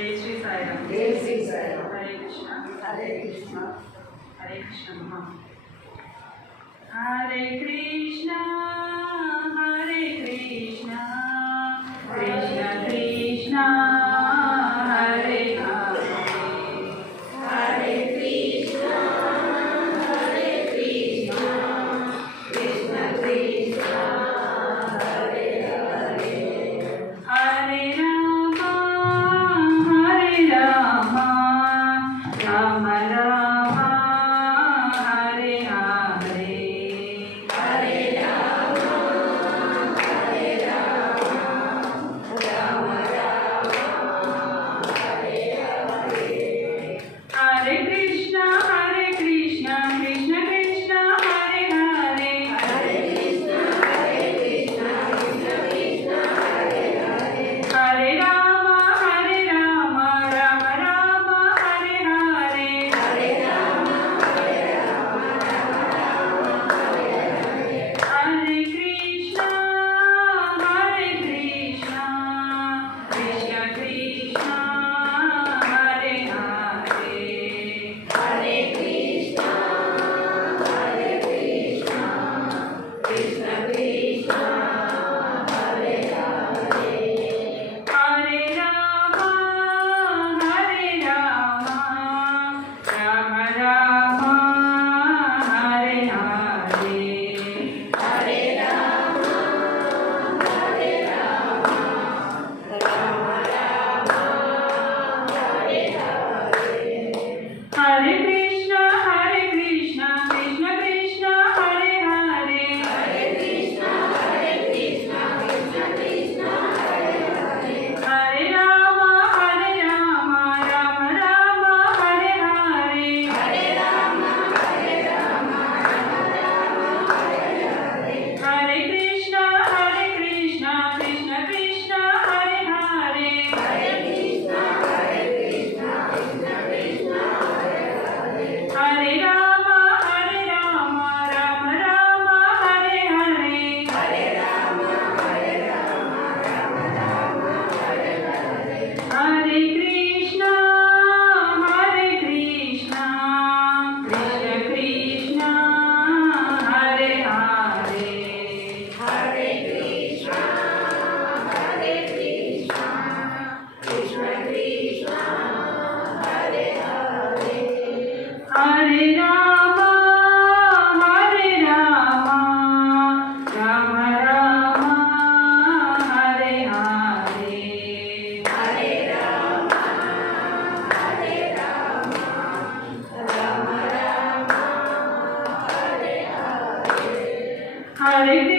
श्री साई राम हरे कृष्णा हरे कृष्णा हरे Krishna Hare Hare Krishna Krishna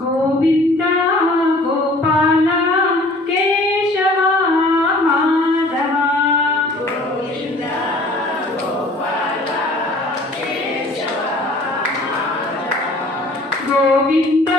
Govind Gopal Keshav Madhav Govind Gopal Keshav Madhav Govind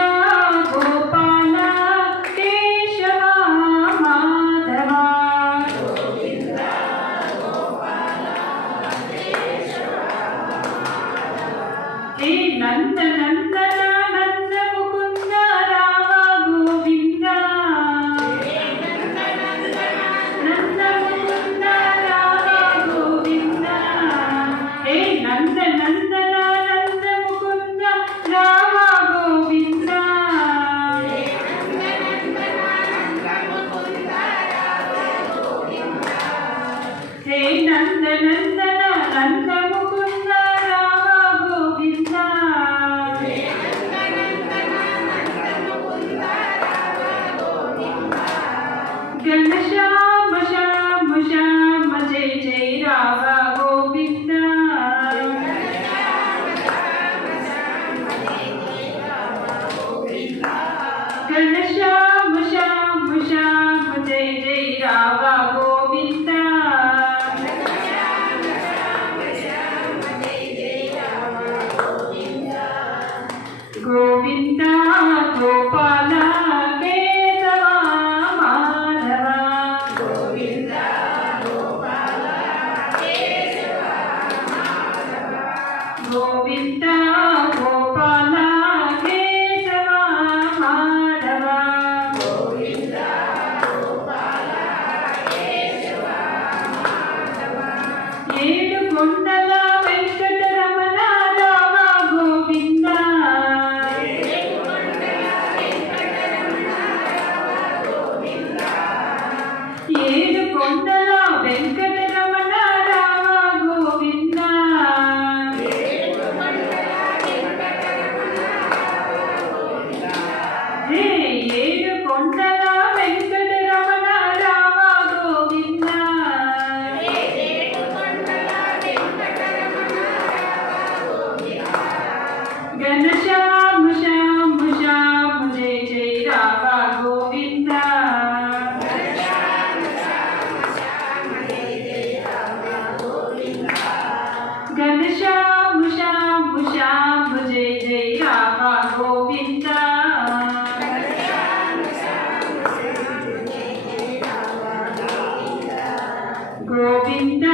¡Gracias!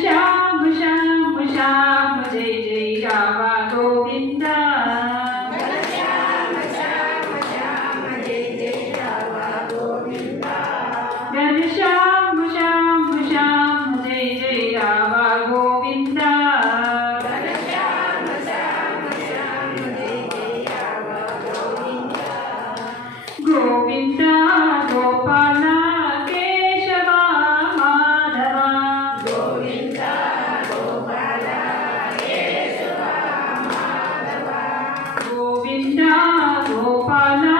Shyam Shyam Shyam जय जय रामा गोविन्द నిండా గోపాల